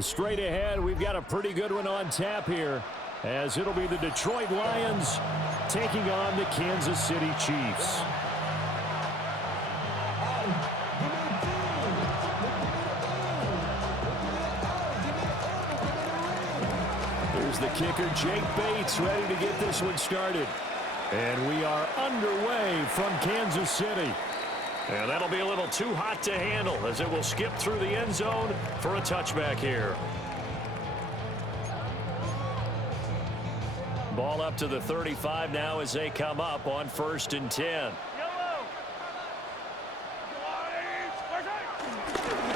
Straight ahead, we've got a pretty good one on tap here, as it'll be the Detroit Lions taking on the Kansas City Chiefs. Here's the kicker, Jake Bates, ready to get this one started. And we are underway from Kansas City. And that'll be a little too hot to handle as it will skip through the end zone for a touchback here. Ball up to the 35 now as they come up on 1st and 10.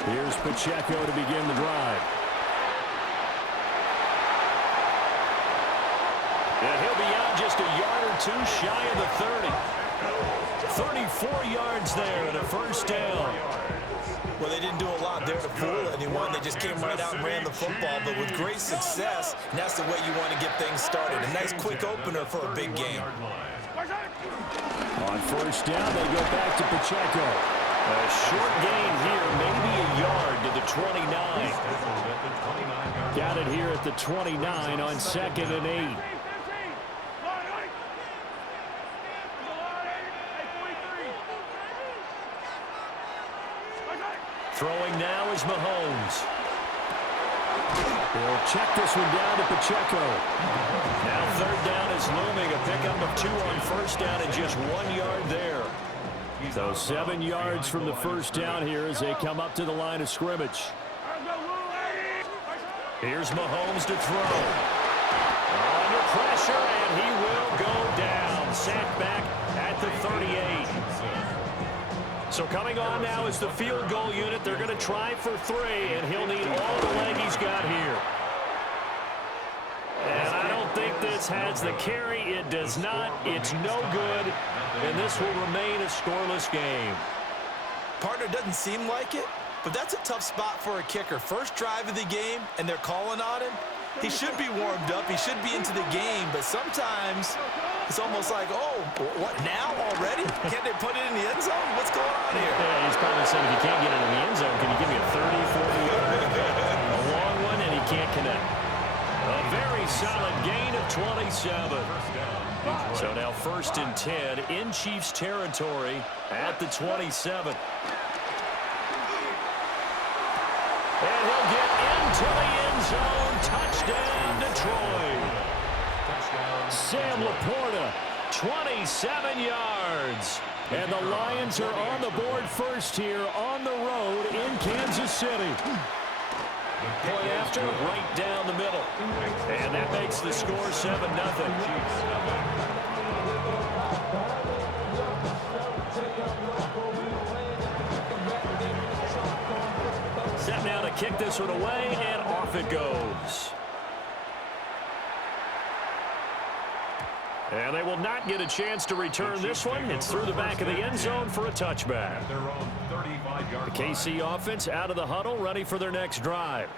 Here's Pacheco to begin the drive. And he'll be out just a yard or two shy of the 30. 34 yards there and a first down. Well, they didn't do a lot there to fool anyone. They just came right out and ran the football, but with great success, and that's the way you want to get things started. A nice quick opener for a big game. On 1st down, they go back to Pacheco. A short gain here, maybe a yard to the 29. Got it here at the 29 on 2nd and 8. Throwing now is Mahomes. He'll check this one down to Pacheco. Now 3rd down is looming. A pickup of 2 on 1st down and just 1 yard there. So 7 yards from the 1st down here as they come up to the line of scrimmage. Here's Mahomes to throw. Under pressure, and he will go down. Sacked back at the 38. So coming on now is the field goal unit. They're going to try for 3, and he'll need all the leg he's got here. And I don't think this has the carry. It does not. It's no good, and this will remain a scoreless game. Partner, doesn't seem like it, but that's a tough spot for a kicker. First drive of the game, and they're calling on him. He should be warmed up. He should be into the game, but sometimes it's almost like, oh, what, now already? Can't they put it in the end zone? What's going on here? Yeah, he's probably saying, if you can't get it in the end zone, can you give me a 30, 40 yard? A long one, and he can't connect. A very solid gain of 27. So now 1st and 10 in Chiefs territory at the 27. And he'll get into the end zone. Touchdown, Detroit. Sam Laporta, 27 yards. And the Lions are on the board first here on the road in Kansas City. Point after, right down the middle. And that makes the score 7-0. Set now to kick this one away, and off it goes. And they will not get a chance to return this one. It's through the back of the end zone for a touchback. The KC offense out of the huddle, ready for their next drive.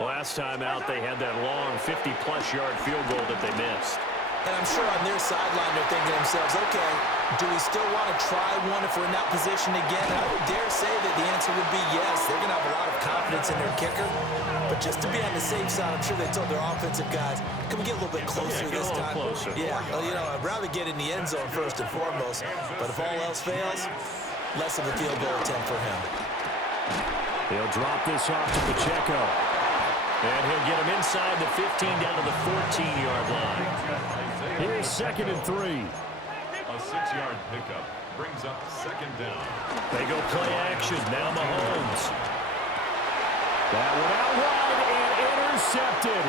Last time out, they had that long 50-plus yard field goal that they missed. And I'm sure on their sideline they're thinking to themselves, okay, do we still want to try one if we're in that position again? And I would dare say that the answer would be yes. They're going to have a lot of confidence in their kicker. But just to be on the safe side, I'm sure they told their offensive guys, can we get a little bit closer this time? Closer. Yeah, well, you know, I'd rather get in the end zone first and foremost. But if all else fails, less of a field goal attempt for him. He'll drop this off to Pacheco. And he'll get him inside the 15 down to the 14-yard line. Here's 2nd and 3. A 6-yard pickup brings up 2nd down. They go play action. Now Mahomes. That one out wide and intercepted.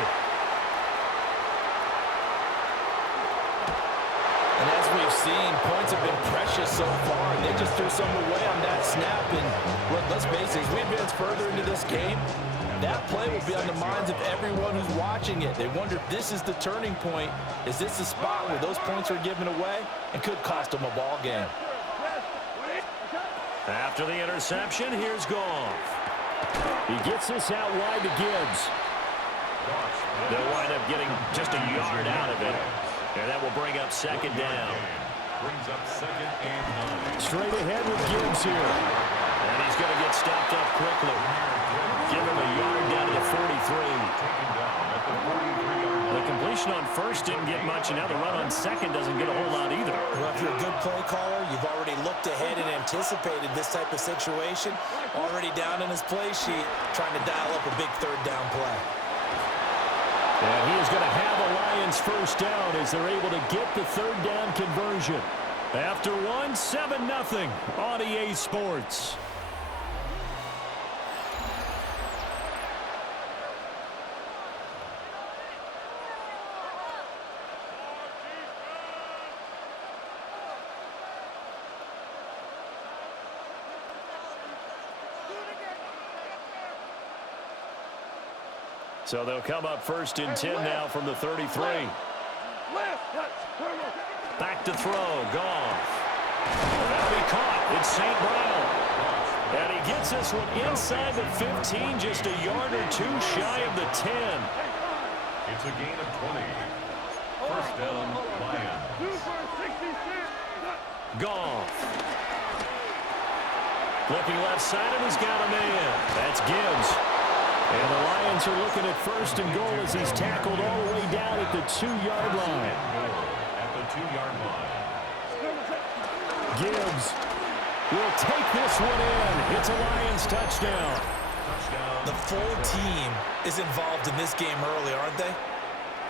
And as we've seen, points have been precious so far. And they just threw some away on that snap. And let's face it, as we advance further into this game, that play will be on the minds of everyone who's watching it. They wonder if this is the turning point. Is this the spot where those points are given away and could cost them a ball game? After the interception, here's Goff. He gets this out wide to Gibbs. They'll wind up getting just a yard out of it. And that will bring up 2nd down. Brings up 2nd and 9. Straight ahead with Gibbs here. And he's going to get stopped up quickly. Give him a yard down to the conversion on first didn't get much, and now the run on second doesn't get a whole lot either. Well, if you're a good play caller, you've already looked ahead and anticipated this type of situation. Already down in his play sheet, trying to dial up a big third down play. And he is going to have a Lions first down as they're able to get the third down conversion. After one, 7-0 on EA Sports. So they'll come up first and 10 now from the 33. Back to throw. Goff. That'll be caught. It's St. Brown. And he gets this one inside the 15, just a yard or two shy of the 10. It's a gain of 20. First down, Lions. Goff. Looking left side, and he's got a man. That's Gibbs. And the Lions are looking at first and goal as he's tackled all the way down at the 2-yard line. At the 2-yard line. Gibbs will take this one in. It's a Lions touchdown. The full team is involved in this game early, aren't they?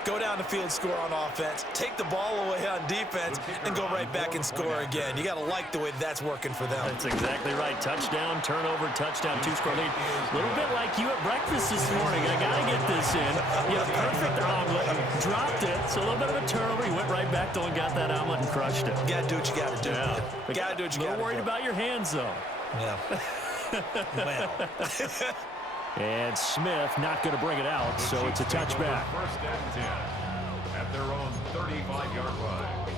Go down the field, score on offense, take the ball away on defense, and go right back and score again. You got to like the way that's working for them. That's exactly right. Touchdown, turnover, touchdown, 2-score lead. A little bit like you at breakfast this morning. I got to get this in. You know, perfect omelet. Dropped it. So a little bit of a turnover. You went right back, though, and got that omelet and crushed it. You got to do what you got to do. Yeah. You got to do what you got to do. A little worried about your hands, though. Yeah. Well. And Smith not going to bring it out, so it's a touchback. First and 10 at their own 35-yard line.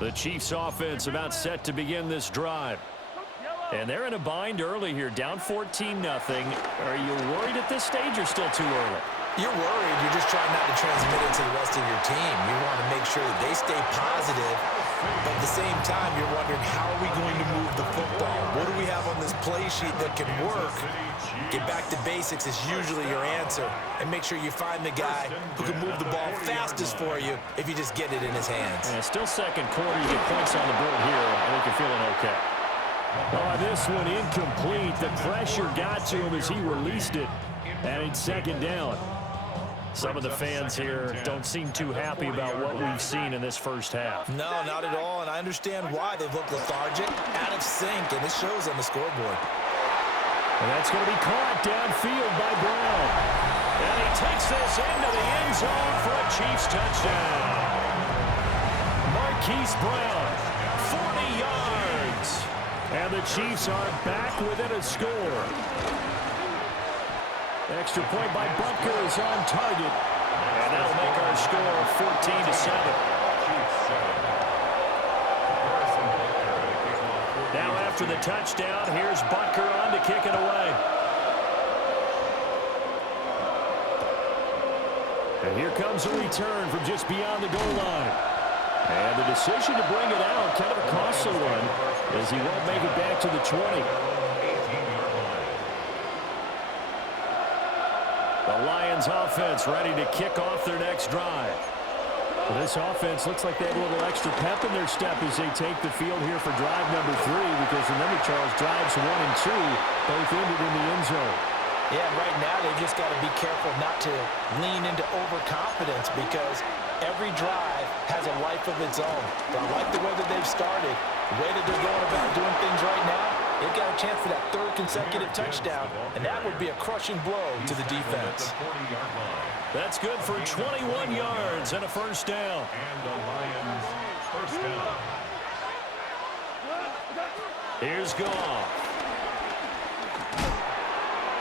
The Chiefs offense about set to begin this drive. And they're in a bind early here, down 14-0. Are you worried at this stage or still too early? You're worried. You're just trying not to transmit it to the rest of your team. You want to make sure that they stay positive, but at the same time, you're wondering, how are we going to move the football? What do we have on this play sheet that can work? Get back to basics is usually your answer, and make sure you find the guy who can move the ball fastest for you if you just get it in his hands. Yeah, still second quarter. You get points on the board here. I think you're feeling okay. Oh, this one incomplete. The pressure got to him as he released it, and it's second down. Some of the fans here don't seem too happy about what we've seen in this first half. No, not at all, and I understand why. They've looked lethargic, out of sync, and it shows on the scoreboard. And that's going to be caught downfield by Brown. And he takes this into the end zone for a Chiefs touchdown. Marquise Brown, 40 yards. And the Chiefs are back within a score. Extra point by Butker is on target. And that'll make our score 14-7. Now after the touchdown, here's Butker on to kick it away. And here comes a return from just beyond the goal line. And the decision to bring it out, kind of a costly one, as he won't make it back to the 20. The Lions offense ready to kick off their next drive. Well, this offense looks like they have a little extra pep in their step as they take the field here for drive number 3, because remember, Charles, drives 1 and 2 both ended in the end zone. Yeah, right now they've just got to be careful not to lean into overconfidence, because every drive has a life of its own. But I like the way that they've started, the way that they're going about doing things right now. They've got a chance for that third consecutive touchdown, and that would be a crushing blow to the defense. That's good for 21 yards and a first down. And the Lions first down. Here's Goff.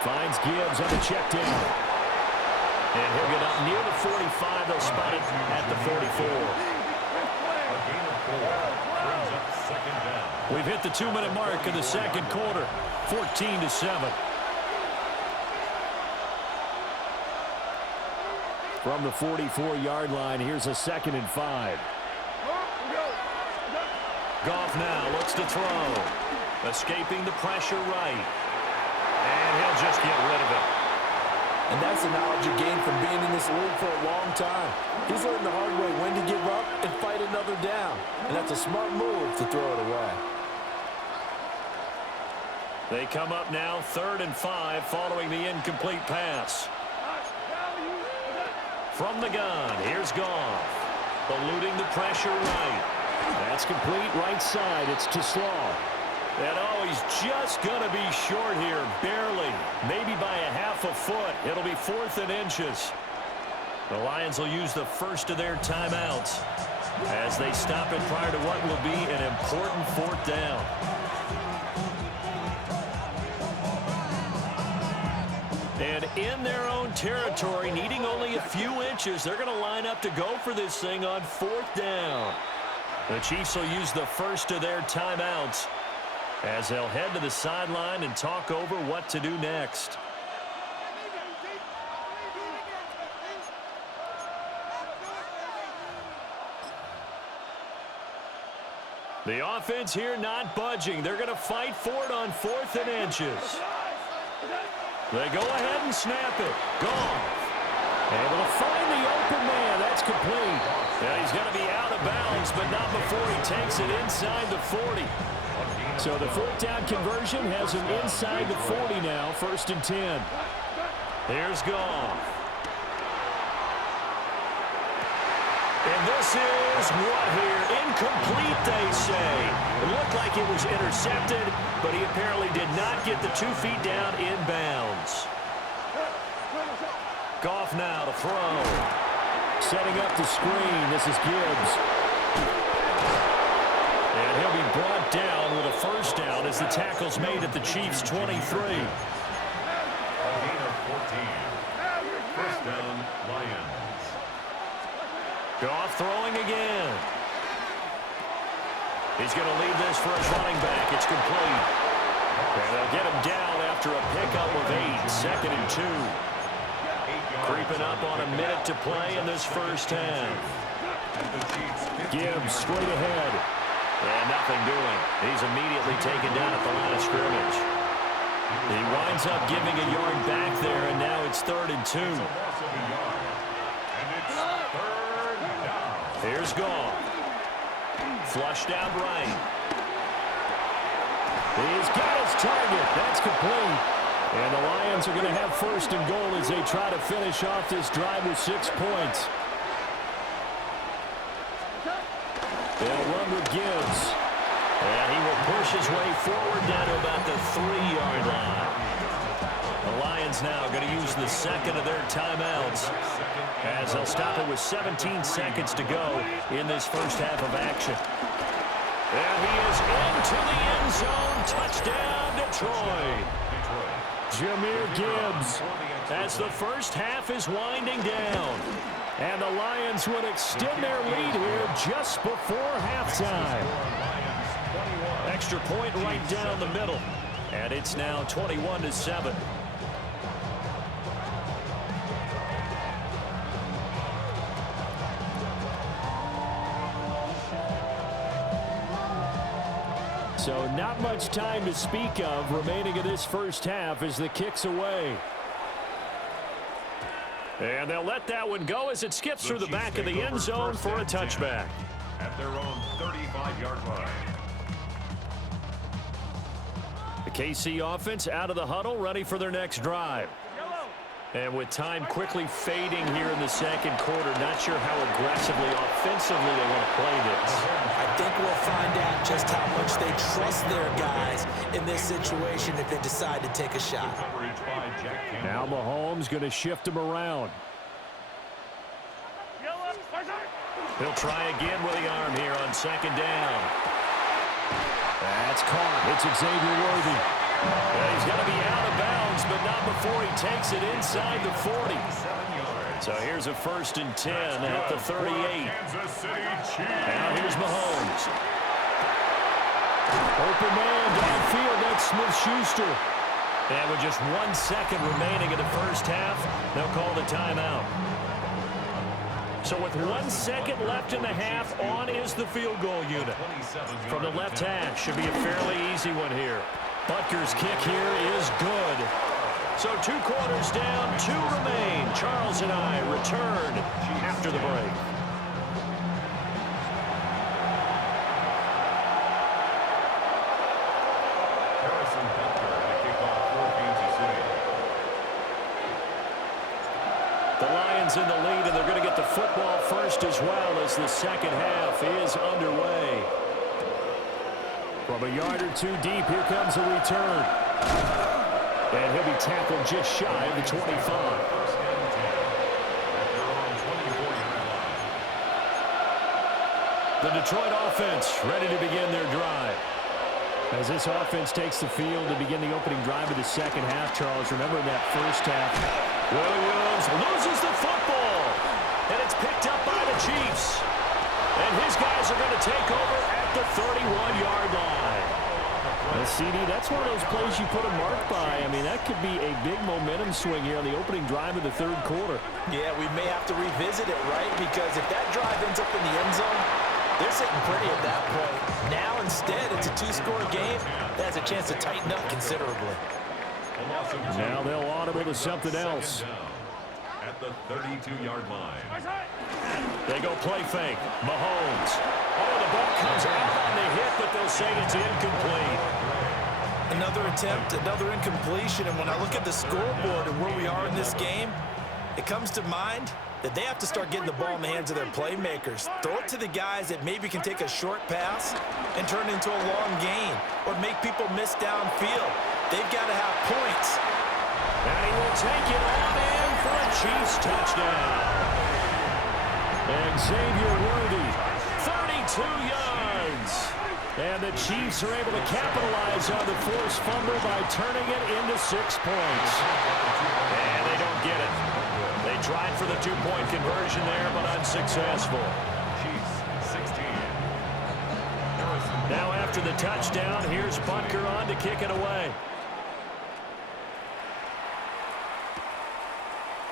Finds Gibbs on the check down. And he'll get up near the 45. They'll spot it at the 44. A gain of 4 brings up second down. We've hit the 2-minute mark of the second quarter, 14-7. From the 44-yard line, here's a 2nd and 5. Goff now looks to throw. Escaping the pressure right. And he'll just get rid of it. And that's the knowledge he gained from being in this league for a long time. He's learned the hard way when to give up and fight another down. And that's a smart move to throw it away. They come up now 3rd and 5 following the incomplete pass. From the gun, here's Goff. Eluding the pressure right. That's complete right side. It's to Slaw. And oh, he's just going to be short here, barely. Maybe by a half a foot. It'll be 4th and inches. The Lions will use the first of their timeouts as they stop it prior to what will be an important 4th down. And in their own territory, needing only a few inches, they're going to line up to go for this thing on 4th down. The Chiefs will use the first of their timeouts as they'll head to the sideline and talk over what to do next. The offense here not budging. They're going to fight for it on 4th and inches. They go ahead and snap it. Goff. Able to find the open man. That's complete. Yeah, he's going to be out of bounds, but not before he takes it inside the 40. So the 4th down conversion has him inside the 40 now. 1st and 10. Here's Goff. And this is what here? Incomplete, they say. It looked like it was intercepted, but he apparently did not get the 2 feet down in bounds. Goff now to throw. Setting up the screen. This is Gibbs. And he'll be brought down with a 1st down as the tackle's made at the Chiefs' 23. A gain of 14. 1st down, Lions. Goff throwing again. He's going to leave this for his running back. It's complete. And they'll get him down after a pickup of 8. 2nd and 2. Creeping up on a minute to play in this 1st half. Gibbs straight ahead. And nothing doing. He's immediately taken down at the line of scrimmage. He winds up giving a yard back there, and now it's 3rd and 2. Here's Goff. Flushed out right. He's got his target. That's complete. And the Lions are going to have 1st and goal as they try to finish off this drive with 6 points. They'll run with Gibbs. And he will push his way forward down to about the 3-yard line. The Lions now going to use the 2nd of their timeouts as they'll stop it with 17 seconds to go in this 1st half of action. And he is into the end zone. Touchdown, Detroit. Jahmyr Gibbs as the 1st half is winding down. And the Lions would extend their lead here just before halftime. Extra point right down the middle. And it's now 21-7. So not much time to speak of remaining in this 1st half as the kick's away. And they'll let that one go as it skips through the back of the end zone for a touchback. At their own 35-yard line. The KC offense out of the huddle, ready for their next drive. And with time quickly fading here in the 2nd quarter, not sure how aggressively, offensively they want to play this. I think we'll find out just how much they trust their guys in this situation if they decide to take a shot. Now Mahomes going to shift him around. He'll try again with the arm here on 2nd down. That's caught. It's Xavier Worthy. Well, he's going to be out of bounds, but not before he takes it inside the 40. So here's a 1st and 10 at the 38. Now here's Mahomes. Open man downfield. That's Smith-Schuster. And with just 1 second remaining in the 1st half, they'll call the timeout. So with 1 second left in the half, on is the field goal unit. From the left hash, should be a fairly easy one here. Butker's kick here is good. So 2 quarters down, 2 remain. Charles and I return after the break. The Lions in the lead, and they're going to get the football first as well as the second half is underway. From a yard or 2 deep, here comes a return. And he'll be tackled just shy of the 25. The Detroit offense ready to begin their drive. As this offense takes the field to begin the opening drive of the second half, Charles, remember in that first half, Williams loses the football, and it's picked up by the Chiefs. And his guys are going to take over at the 31-yard line. CD, that's one of those plays you put a mark by. I mean, that could be a big momentum swing here on the opening drive of the third quarter. Yeah, we may have to revisit it, right? Because if that drive ends up in the end zone, they're sitting pretty at that point. Now, instead, it's a 2-score game. That has a chance to tighten up considerably. Now they'll audible to something else. At the 32-yard line. They go play fake. Mahomes. Oh, the ball comes out on the hit, but they'll say it's incomplete. Another attempt, another incompletion. And when I look at the scoreboard and where we are in this game, it comes to mind that they have to start getting the ball in the hands of their playmakers. Throw it to the guys that maybe can take a short pass and turn it into a long gain or make people miss downfield. They've got to have points. And he will take it on in for a Chiefs touchdown. And Xavier Worthy, 32 yards. And the Chiefs are able to capitalize on the forced fumble by turning it into 6 points. And they don't get it. They tried for the 2-point conversion there, but unsuccessful. Chiefs 16. Now after the touchdown, here's Butker on to kick it away.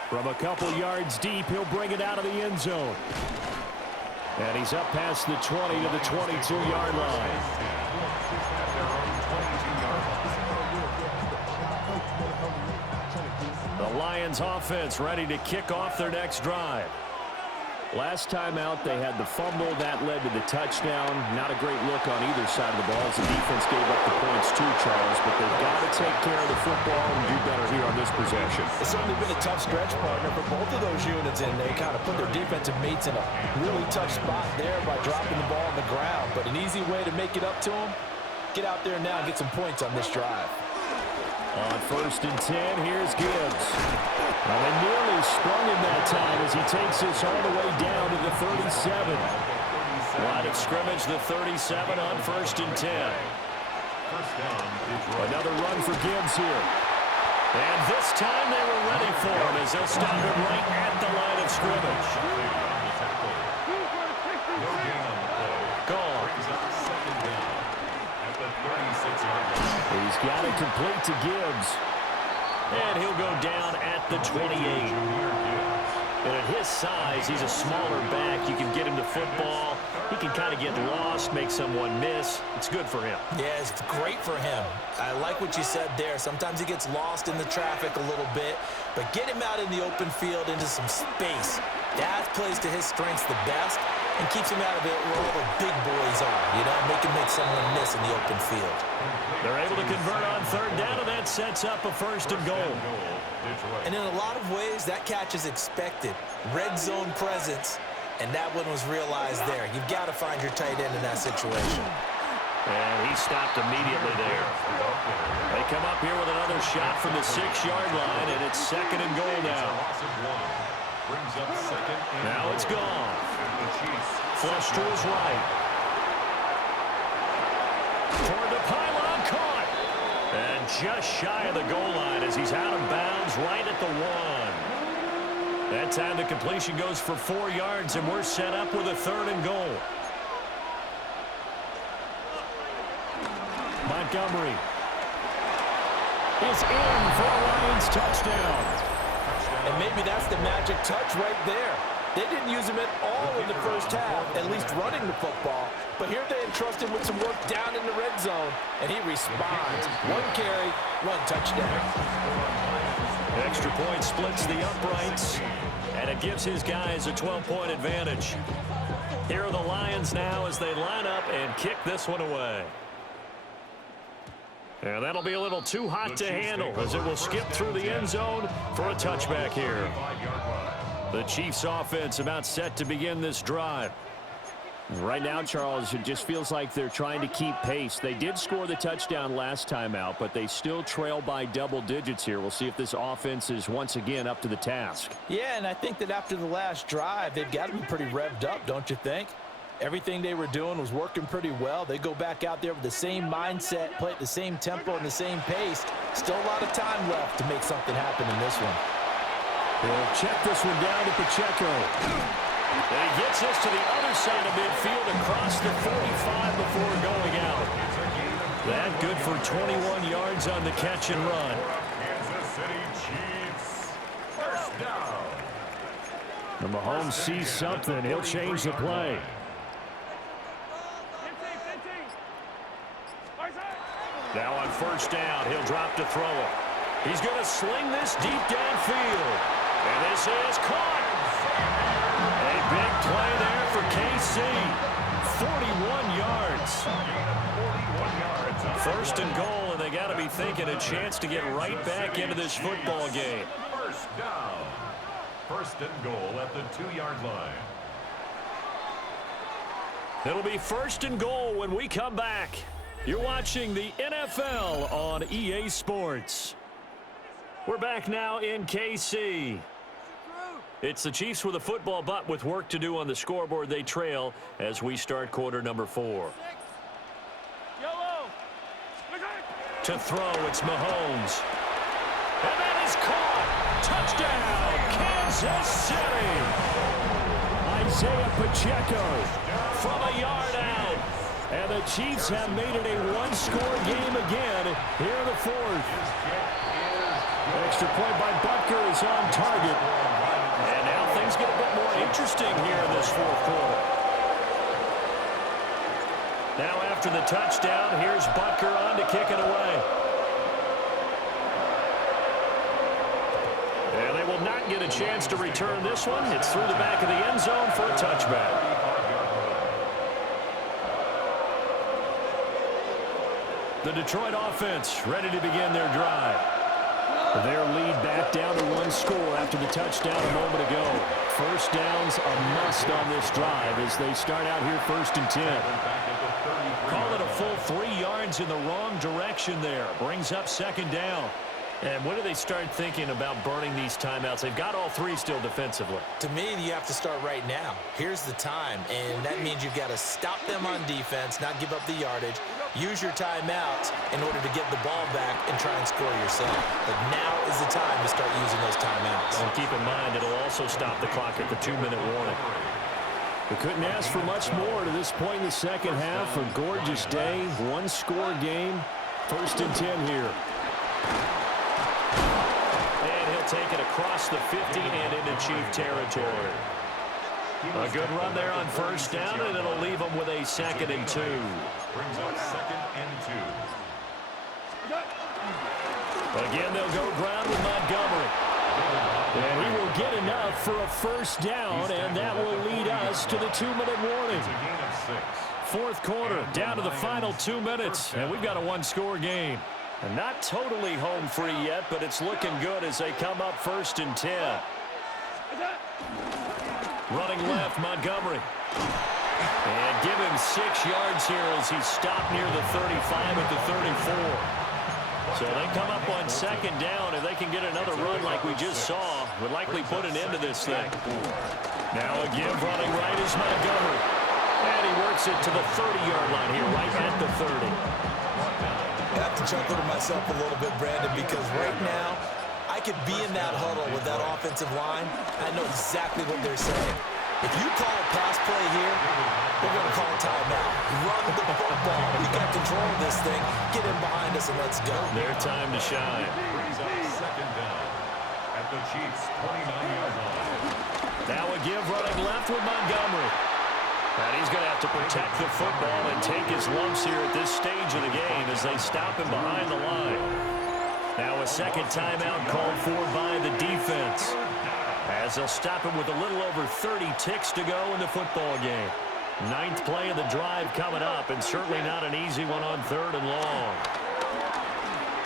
From a couple yards deep, he'll bring it out of the end zone. And he's up past the 20 to the 22-yard line. The Lions offense ready to kick off their next drive. Last time out, they had the fumble. That led to the touchdown. Not a great look on either side of the ball as the defense gave up the points too, Charles. But they've got to take care of the football and do better here on this possession. It's certainly been a tough stretch, partner, for both of those units, and they kind of put their defensive mates in a really tough spot there by dropping the ball on the ground. But an easy way to make it up to them, get out there now and get some points on this drive. On 1st and 10, here's Gibbs. Well, they nearly sprung him that time as he takes this all the way down to the 37. Line of scrimmage, the 37 on 1st and 10. Another run for Gibbs here. And this time they were ready for him as they'll stop him right at the line of scrimmage. Gone. He's got it complete to Gibbs. And he'll go down at the 28. And at his size, he's a smaller back. You can get him to football. He can kind of get lost, make someone miss. It's good for him. Yeah, it's great for him. I like what you said there. Sometimes he gets lost in the traffic a little bit. But get him out in the open field into some space. That plays to his strengths the best and keeps him out of it where all the big boys are. You know, make someone miss in the open field. They're able to convert on 3rd down, and that sets up a 1st and goal. And in a lot of ways, that catch is expected. Red zone presence, and that one was realized there. You've got to find your tight end in that situation. And he stopped immediately there. They come up here with another shot from the 6-yard line, and it's 2nd and goal now. Now it's gone. Flush to his right. Toward the pylon, caught. And just shy of the goal line as he's out of bounds right at the 1. That time the completion goes for 4 yards, and we're set up with a 3rd and goal. Montgomery is in for a Lions touchdown. And maybe that's the magic touch right there. They didn't use him at all in the first half, at least running the football. But here they entrust him with some work down in the red zone, and he responds. 1 carry, 1 touchdown. Extra point splits the uprights, and it gives his guys a 12-point advantage. Here are the Lions now as they line up and kick this one away. And that'll be a little too hot to handle as it will skip through the end zone for a touchback here. The Chiefs offense about set to begin this drive. Right now, Charles, it just feels like they're trying to keep pace. They did score the touchdown last time out, but they still trail by double digits here. We'll see if this offense is once again up to the task. Yeah, and I think that after the last drive, they've got to be pretty revved up, don't you think? Everything they were doing was working pretty well. They go back out there with the same mindset, play at the same tempo and the same pace. Still a lot of time left to make something happen in this one. They'll check this one down to Pacheco. And he gets this to the other side of midfield across the 45 before going out. That good for 21 yards on the catch and run. Kansas City Chiefs. First down. And Mahomes sees something. He'll change the play. Now on first down, he'll drop to throw it. He's going to sling this deep downfield. And this is caught. A big play there for KC. 41 yards. First and goal, and they got to be thinking a chance to get right back into this football game. First down. First and goal at the 2-yard line. It'll be first and goal when we come back. You're watching the NFL on EA Sports. We're back now in KC. It's the Chiefs with a football, but with work to do on the scoreboard. They trail as we start quarter number 4. To throw, it's Mahomes. And that is caught. Touchdown, Kansas City. Isaiah Pacheco from a yard out. And the Chiefs have made it a one-score game again here in the 4th. Extra point by Butker is on target. And now things get a bit more interesting here in this 4th quarter. Now after the touchdown, here's Butker on to kick it away. And they will not get a chance to return this one. It's through the back of the end zone for a touchback. The Detroit offense ready to begin their drive. Their lead back down to 1 score after the touchdown a moment ago. First down's a must on this drive as they start out here 1st and 10. Call it a full 3 yards in the wrong direction there. Brings up 2nd down. And when do they start thinking about burning these timeouts? They've got all 3 still defensively. To me, you have to start right now. Here's the time, and that means you've got to stop them on defense, not give up the yardage, use your timeouts in order to get the ball back and try and score yourself. But now is the time to start using those timeouts. And keep in mind, it'll also stop the clock at the 2-minute warning. We couldn't ask for much more to this point in the second half. A gorgeous day, 1-score game, 1st and 10 here. Take it across the 50 and into Chief territory. A good run there on first down, and it'll leave them with a 2nd and 2. Brings up 2nd and 2. Again, they'll go ground with Montgomery. And he will get enough for a first down, and that will lead us to the 2-minute warning. 4th quarter, down to the final 2 minutes, and we've got a 1-score game. And not totally home free yet, but it's looking good as they come up 1st and 10. Running left, Montgomery. And give him 6 yards here as he's stopped near the 35 at the 34. So they come up on 2nd down. If they can get another run like we just saw, would likely put an end to this thing. Now again, running right is Montgomery. And he works it to the 30-yard line here, right at the 30. I have to chuckle to myself a little bit, Brandon, because right now I could be in that huddle with that offensive line. I know exactly what they're saying. If you call a pass play here, we're going to call a timeout. Run the football. We got control of this thing. Get in behind us and let's go. Their time to shine. Brings up 2nd down at the Chiefs' 29-yard line. That would give running left with Montgomery. And he's going to have to protect the football and take his lumps here at this stage of the game as they stop him behind the line. Now a second timeout called for by the defense, as they'll stop him with a little over 30 ticks to go in the football game. Ninth play of the drive coming up, and certainly not an easy one on 3rd and long.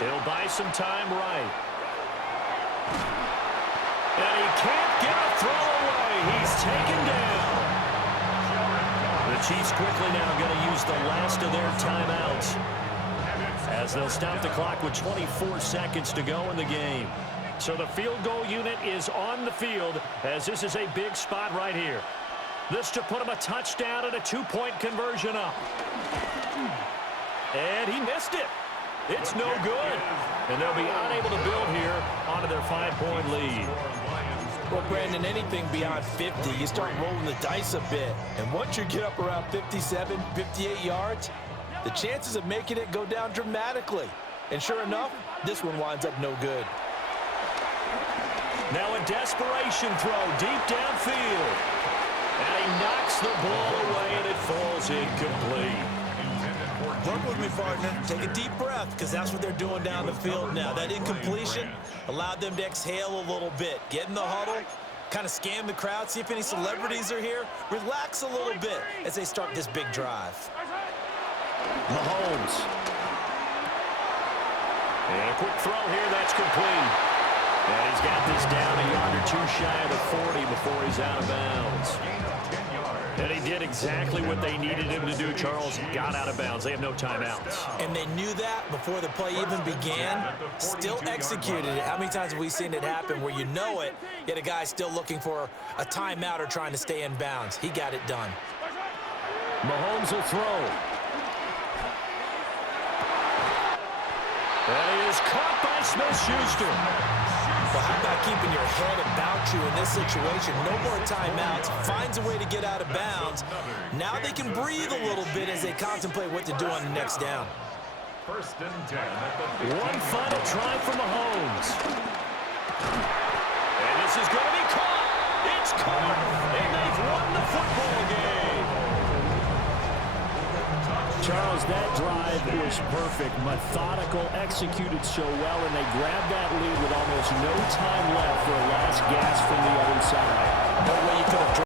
He'll buy some time right. And he can't get a throw away. He's taken down. The Chiefs quickly now going to use the last of their timeouts, as they'll stop the clock with 24 seconds to go in the game. So the field goal unit is on the field, as this is a big spot right here. This to put him a touchdown and a 2-point conversion up. And he missed it. It's no good. And they'll be unable to build here onto their 5-point lead. Well, Brandon, anything beyond 50, you start rolling the dice a bit. And once you get up around 57, 58 yards, the chances of making it go down dramatically. And sure enough, this one winds up no good. Now a desperation throw deep downfield. And he knocks the ball away, and it falls incomplete. Work with me, partner. Take a deep breath, because that's what they're doing down the field now. That incompletion allowed them to exhale a little bit. Get in the huddle, kind of scan the crowd, see if any celebrities are here. Relax a little bit as they start this big drive. Mahomes. And a quick throw here, that's complete. And he's got this down a yard or two shy of the 40 before he's out of bounds. And he did exactly what they needed him to do, Charles. Got out of bounds. They have no timeouts. And they knew that before the play even began. Still executed it. How many times have we seen it happen where you know it, yet a guy's still looking for a timeout or trying to stay in bounds? He got it done. Mahomes will throw. And he is caught by Smith-Schuster. Well, how about keeping your head about you in this situation? No more timeouts. Finds a way to get out of bounds. Now they can breathe a little bit as they contemplate what to do on the next down. 1st and 10. One final try for Mahomes. And this is going to be caught. It's caught. And they've won the football game. Charles, that drive was perfect. Methodical, executed so well, and they grabbed that lead with almost no time left for a last gasp from the other side. No way you could have